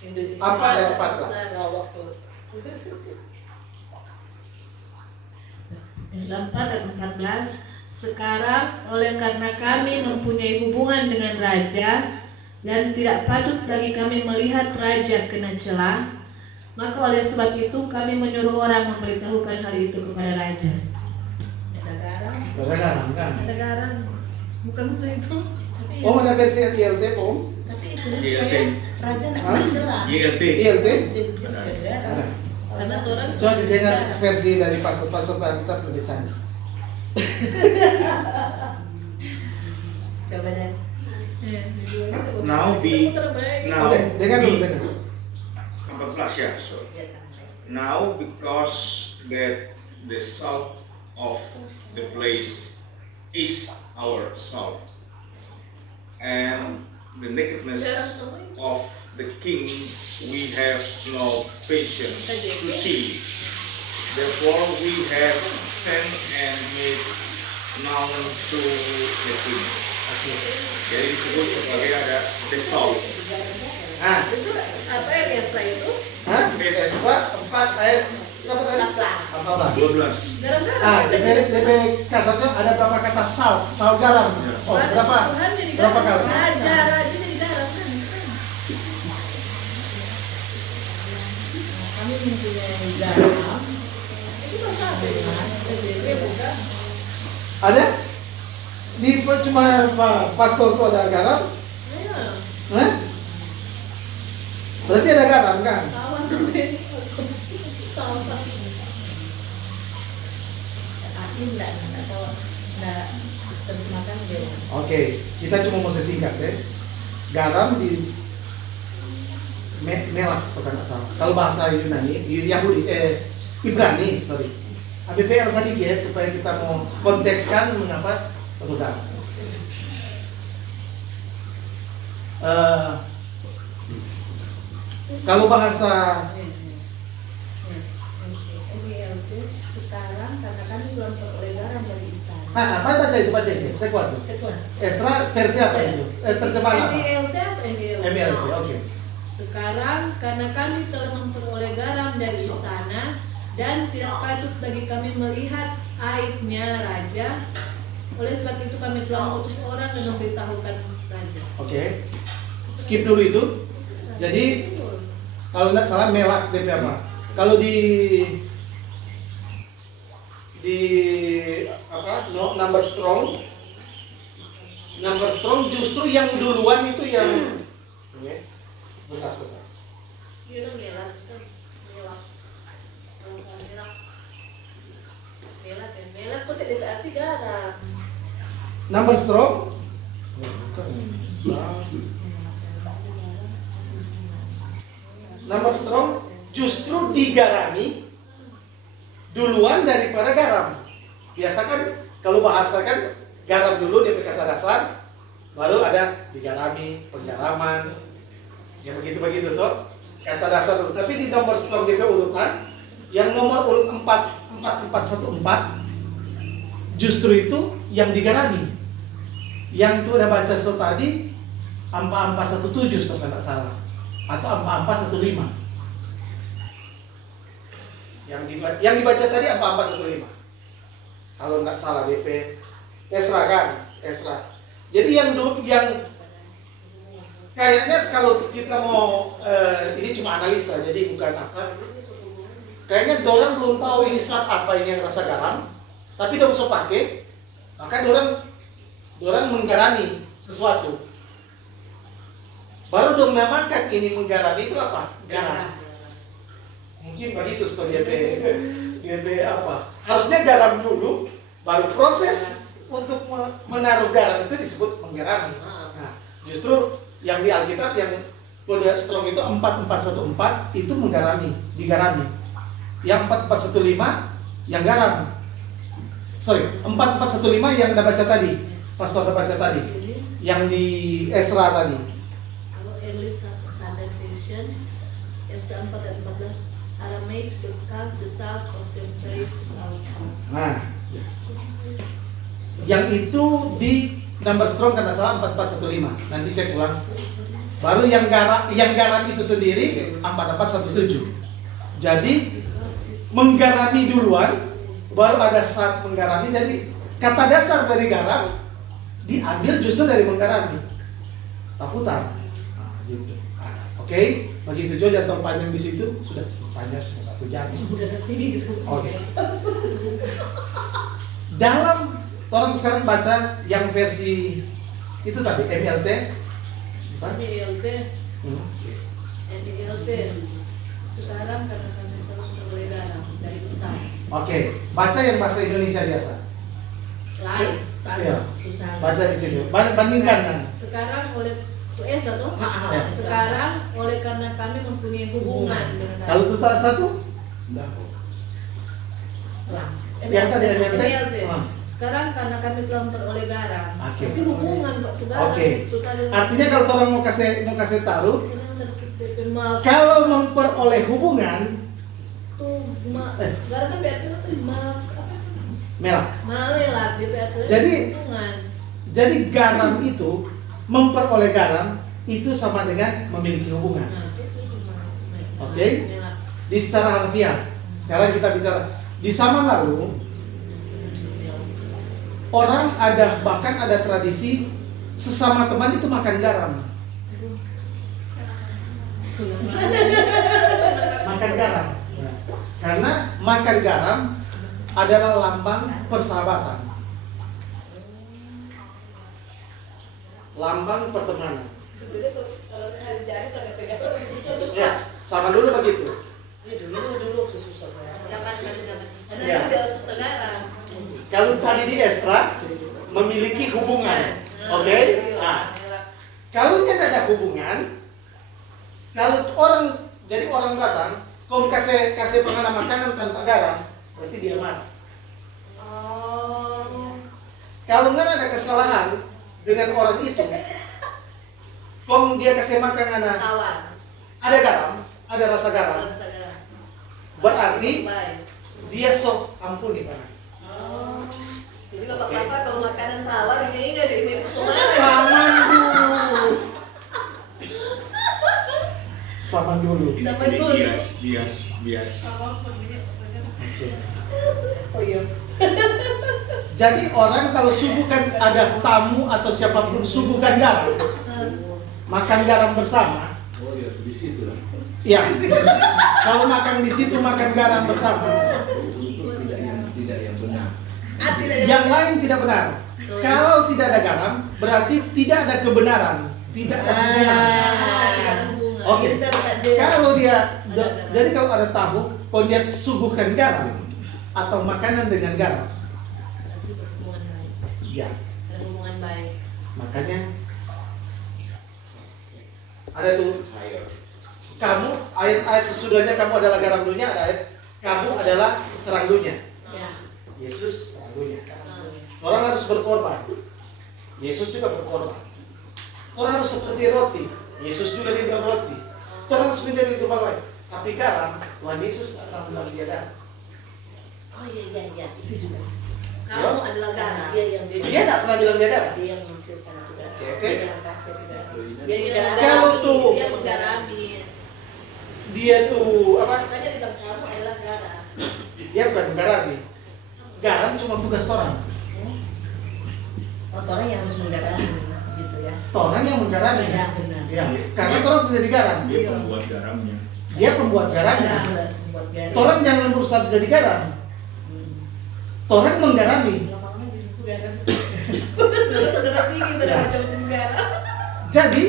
Indonesia. 4 ayat 14. Esra 4 ayat 14. Sekarang oleh karena kami mempunyai hubungan dengan raja dan tidak patut bagi kami melihat raja kena celah, maka oleh sebab itu kami menyuruh orang memberitahukan hal itu kepada raja. Ada garam, Ada garam kan? ada garam. Bukan seperti itu. Tapi Om ada versi ILT, Pak Om? Tapi itu Iya, supaya Teh. raja nak Hah? celah. YLT. ILT? Jadi garam. Ada. karena tuh orang Coba didengar versi dari pastor-pastor Alkitab lebih canggih. Coba dan Now be- now- Oke, dengar dulu, Bi- dengar. 14 ya. So, lihat. now because that the salt of the place is our salt, and the nakedness of the king we have no patience to see. Therefore we have sent and made known to the king. Jadi disebut sebagai ada the salt. Ah, itu apa yang biasa itu? hah? Esra 4 ayat berapa tadi? 14. 12. Garam-garam. Ah, DP kasarnya ada berapa kata sal garam. Oh, berapa? Tuhan jadi Berapa garam. kali? Raja jadi garam kan? Kami mempunyai garam. Itu bahasa apa itu? Dia buka. Ada? Di cuma pastor tuh ada garam? Ayo. Hah? Berarti ada garam kan? Kawan tuh deh. Sama. Tapi enggak tahu enggak terjemahkan dia. Oke, kita cuma mau sesingkat ya. Garam di melak kalau nggak salah. Kalau bahasa Yunani, Yahudi, Ibrani, sorry. ABPL sedikit ya, supaya kita mau kontekskan mengapa perlu garam. Kalau bahasa MILT sekarang karena kami belum peroleh Nah, apa baca itu saya kuat tuh. Setuan. Esra versi apa itu? Terjemahan apa? MILT atau MILT? MLT, oke. Sekarang karena kami telah memperoleh garam dari istana dan tidak patut bagi kami melihat aibnya raja. Oleh sebab itu kami telah mengutus orang dan memberitahukan raja. Oke. Skip dulu itu. Jadi kalau nggak salah melak DP apa? Kalau di apa? Number strong justru yang duluan itu yang oke. Sebentar. You know melak itu melak. Melak kok tidak berarti garam. Number strong Number strong justru digarami duluan daripada garam. Biasa kan kalau bahasa kan garam dulu dia kata dasar, baru ada digarami, penggaraman, ya begitu toh kata dasar dulu. Tapi di nomor strong DP urutan yang nomor urut 4414 justru itu yang digarami. Yang itu udah baca tadi 4417 kalau nggak salah atau 4415. Yang dibaca tadi 4415. Kalau nggak salah DP Esra kan, Esra. Jadi yang kayaknya kalau kita mau ini cuma analisa, jadi bukan apa. Kayaknya dorang belum tahu ini saat apa ini yang rasa garam, tapi dong usah pakai, maka dorang menggarami sesuatu. Baru dong namakan ini menggarami itu apa? Garam. Mungkin begitu story DP apa? Harusnya garam dulu, baru proses untuk menaruh garam itu disebut menggarami. Nah, justru yang di Alkitab yang kode strong itu 4414 itu menggarami, digarami. Yang 4415 yang garam. Sorry, 4415 yang udah baca tadi, pastor udah baca tadi, yang di Esra tadi. Kalau English Standard Version Esra 4 dan 14 Aramaic becomes the south of the praise is our song. Nah, yang itu di number strong kata salah 4415. Nanti cek ulang. Baru yang garam itu sendiri 4417. Jadi menggarami duluan, baru ada saat menggarami. Jadi kata dasar dari garam diambil justru dari menggarami. Takutan. Nah, gitu. Oke, begitu juga jatuh panjang di situ sudah panjang sudah 1 jam. Oke. Dalam orang sekarang baca yang versi itu tadi MLT. MILT sekarang karena kami terus memperoleh garam dari istana. Oke, baca yang bahasa Indonesia biasa. Lain, Iya. sama. Baca di sini. Bandingkan kan. Sekarang oleh US atau Ya. sekarang oleh karena kami mempunyai hubungan dengan Kalau itu salah satu, yang tadi MLT. Sekarang karena kami telah memperoleh garam. Oke. Tapi hubungan kok tuh garam. Oke. Itu tadi. Artinya kalau orang mau kasih taruh, Mal kalau memperoleh hubungan tuh garam kan berarti itu mal apa? merah. Malelat gitu ya. Jadi- hubungan. Jadi garam itu memperoleh garam itu sama dengan memiliki hubungan. Nah, itu cuma Oke. melat. Di secara harfiah. Sekarang kita bicara di zaman lalu orang bahkan ada tradisi sesama teman itu makan garam. Makan garam. Karena makan garam adalah lambang persahabatan. Lambang pertemanan. Sebenarnya kalau hari jadi tak kasih garam. Ya, sama dulu begitu. Dulu tuh susah banget. Karena Ya. dia harus susah garam. Kalau tadi di Esra memiliki hubungan. Oke? Nah, kalau tidak ada hubungan, kalau orang datang, kau kasih penganan makanan tanpa garam, berarti dia marah. Oh. Kalau nggak ada kesalahan dengan orang itu, kau dia kasih makanan Tawar. ada garam, ada rasa garam, Kalau bisa garam. berarti Baik. dia sok ampuni Pak. Oh. Jadi bapak Oke. zaman dulu. Zaman Ini dulu. bias. Oh iya. Jadi orang kalau suguhkan ada tamu atau siapapun suguhkan garam, makan garam bersama. Oh iya, di situ lah. Ya. Kalau makan di situ makan garam bersama. Untuk tidak yang benar. Tidak Yang lain tidak benar. Kalau tidak ada garam, berarti tidak ada kebenaran, tidak ada hubungan. Oke. Pintar Kak Jess. Kalau dia, jadi kalau ada tamu, kalau dia suguhkan garam atau makanan dengan garam, Berarti berhubungan baik. ya, Ada hubungan baik. makanya ada tuh kamu ayat-ayat sesudahnya kamu adalah garam dunia, ada ayat kamu adalah terang dunia. Ya. Yesus terang dunia. Orang harus berkorban. Yesus juga berkorban. Orang harus seperti roti. Yesus juga dia bilang roti. Orang harus menjadi tumpang lain. Tapi garam, Tuhan Yesus nggak pernah bilang dia garam. Oh iya, itu juga. Kamu adalah garam. Dia yang Dia nggak pernah bilang dia garam. Dia yang menghasilkan juga. Oke. Dia yang kasih juga. Dia Dia yang menggarami. Kalau tuh- Dia menggarami. Dia tuh apa? Makanya bilang kamu adalah garam. Dia bukan menggarami. Garam cuma tugas orang. Oh, orang yang harus menggarami gitu ya. Orang yang menggarami. Ya, benar. Ya, karena orang sudah jadi garam. Dia pembuat garamnya. Dia pembuat garamnya. Membuat garam. Orang jangan berusaha jadi garam. Orang menggarami. Terus saudara tinggi Ya. macam-macam garam. Jadi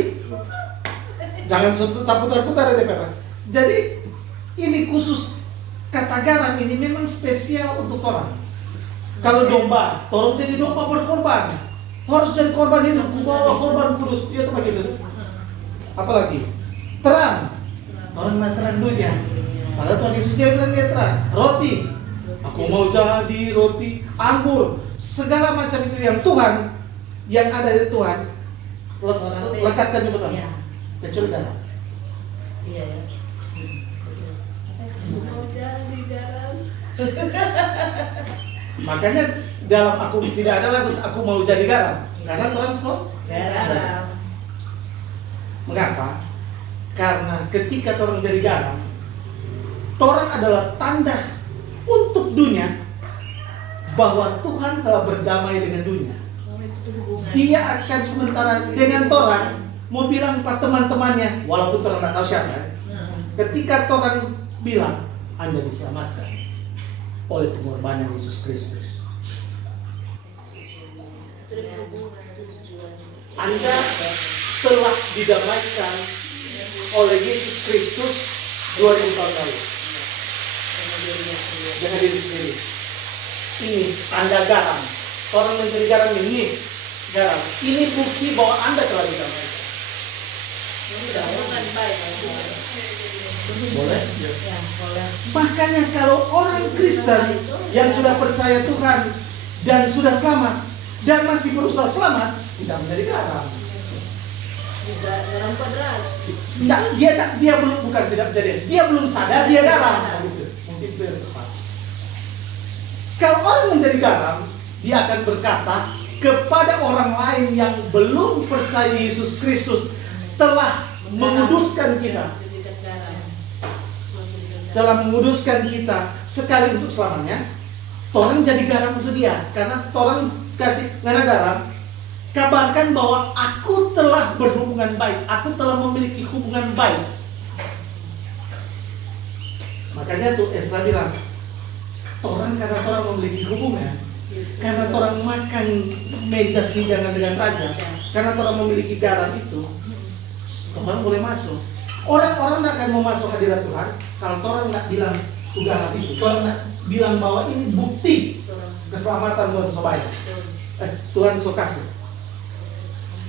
jangan tak putar-putar ya DPR. Jadi ini khusus kata garam ini memang spesial untuk orang. Kalau domba, orang jadi domba berkorban. Harus jadi korban hidup, bawa korban kudus. Dia tuh begitu. Apalagi terang. Orang nggak terang dunia. Padahal Tuhan Yesus dia bilang dia terang. Roti. Aku mau jadi roti, anggur, segala macam itu yang Tuhan, yang ada di Tuhan, lekatkan di betul. Iya. Kecuali garam. Iya ya. Mau jadi garam. Makanya dalam aku tidak ada lagu aku mau jadi garam, karena Tuhan Garam. Mengapa? Karena ketika orang jadi garam, orang adalah tanda untuk dunia bahwa Tuhan telah berdamai dengan dunia. Oh, itu hubungan. Dia akan sementara dengan orang mau bilang ke teman-temannya, walaupun orang nggak tahu siapa. Ketika orang bilang Anda diselamatkan oleh pengorbanan Yesus Kristus, Itu ada hubungan. Itu tujuan. Anda telah didamaikan oleh Yesus Kristus 2000 tahun lalu. Jangan diri sendiri. Ini tanda garam. Orang menjadi garam ini garam. Ini bukti bahwa Anda telah didamaikan. Ini udah hubungan baik. Boleh? Ya, boleh. Makanya kalau orang Kristen yang sudah percaya Tuhan dan sudah selamat dan masih berusaha selamat, tidak menjadi garam. Juga garam kuadrat. Dia belum bukan tidak menjadi. Dia belum sadar dia garam. Gitu. Mungkin itu yang tepat. Kalau orang menjadi garam, dia akan berkata kepada orang lain yang belum percaya Yesus Kristus telah menguduskan kita. Jadikan garam. Dalam menguduskan kita sekali untuk selamanya, orang jadi garam untuk dia. Karena orang kasih karena garam, kabarkan bahwa aku telah berhubungan baik, aku telah memiliki hubungan baik. Makanya tuh Esra bilang, orang karena orang memiliki hubungan, karena orang makan meja hidangan dengan raja, karena orang memiliki garam itu, orang boleh masuk. Orang-orang tidak akan mau masuk hadirat Tuhan kalau orang nggak bilang itu garam itu. Orang nggak bilang bahwa ini bukti keselamatan Tuhan Sobaya. Tuhan so kasih.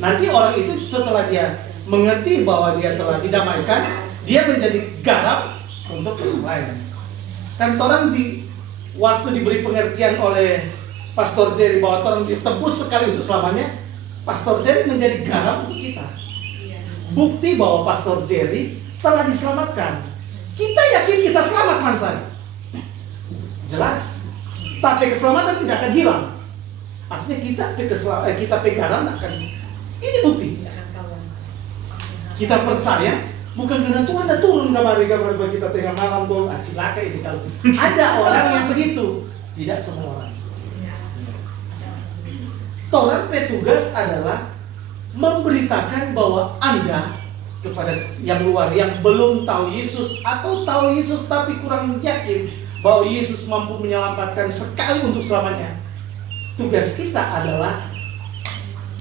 Nanti orang itu setelah dia mengerti bahwa dia telah didamaikan, dia menjadi garam untuk orang lain. Kan orang di waktu diberi pengertian oleh Pastor Jerry bahwa orang ditebus sekali untuk selamanya, Pastor Jerry menjadi garam untuk kita. Bukti bahwa Pastor Jerry telah diselamatkan. Kita yakin kita selamat, Mansai. Jelas. Tapi keselamatan tidak akan hilang. Artinya kita pegangan akan. Ini bukti. Kita percaya Bukan karena Tuhan ada turun kamar kita tengah malam gol cilaka ini kalau ada orang yang begitu. Tidak semua orang. Torang petugas adalah memberitakan bahwa Anda kepada yang luar yang belum tahu Yesus atau tahu Yesus tapi kurang yakin bahwa Yesus mampu menyelamatkan sekali untuk selamanya. Tugas kita adalah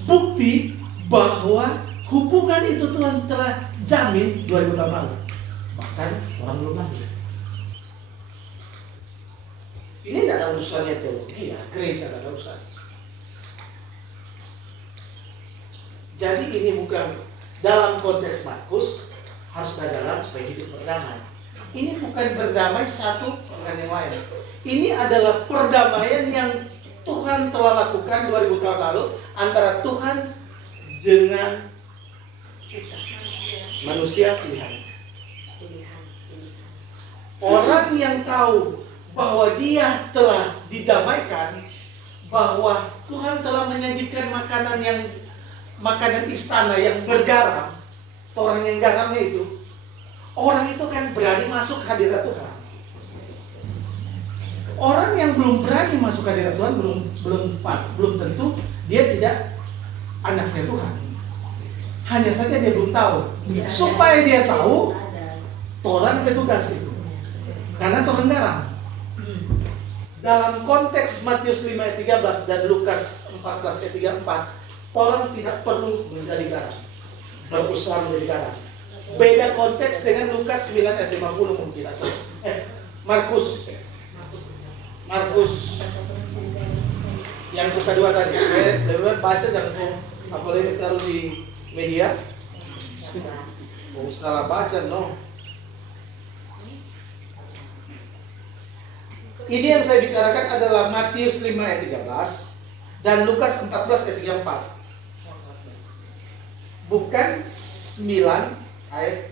bukti bahwa hubungan itu Tuhan telah jamin 2000 tahun lalu. Bahkan orang belum lahir. Ini tidak ada urusannya teologi ya, gereja tidak ada urusan. Jadi ini bukan dalam konteks Markus harus dalam supaya hidup berdamai. Ini bukan berdamai satu dengan yang lain. Ini adalah perdamaian yang Tuhan telah lakukan 2000 tahun lalu antara Tuhan dengan kita, manusia pilihan. Orang yang tahu bahwa dia telah didamaikan, bahwa Tuhan telah menyajikan makanan istana yang bergaram, orang yang garamnya itu, orang itu kan berani masuk hadirat Tuhan. Orang yang belum berani masuk hadirat Tuhan belum tentu dia tidak anaknya Tuhan. Hanya saja dia belum tahu. Supaya dia tahu, Tuhan petugas itu. Karena Tuhan garam. Dalam konteks Matius 5 ayat 13 dan Lukas 14 ayat 34, orang tidak perlu menjadi garam, berusaha menjadi garam. Beda konteks dengan Lukas 9 ayat 50 mungkin atau Markus yang buka dua tadi. Lebih baca jangan tuh apalagi taruh di media. Mau salah baca no. Ini yang saya bicarakan adalah Matius 5 ayat 13 dan Lukas 14 ayat 34. Bukan 9 ayat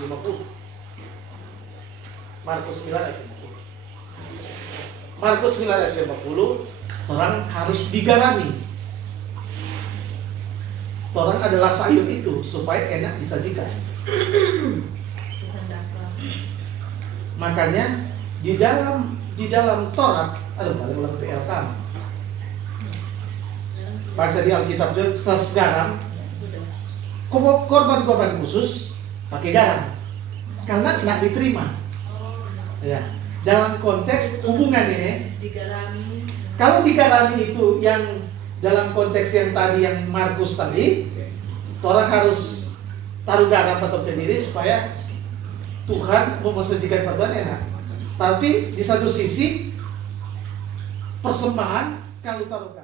50. Markus 9 ayat 50. Markus 9 ayat 50, orang harus digarami. Orang adalah sayur itu supaya enak disajikan. Makanya di dalam Taurat, balik ulang PL kan. Baca di Alkitab juga segaram. Korban-korban khusus pakai garam karena tidak diterima. Ya, dalam konteks hubungan ini, digarami. kalau digarami itu yang dalam konteks yang tadi yang Markus tadi, orang harus taruh garam atau pendiri supaya Tuhan mau mensajikan perbuatan enak. Tapi di satu sisi persembahan kalau taruh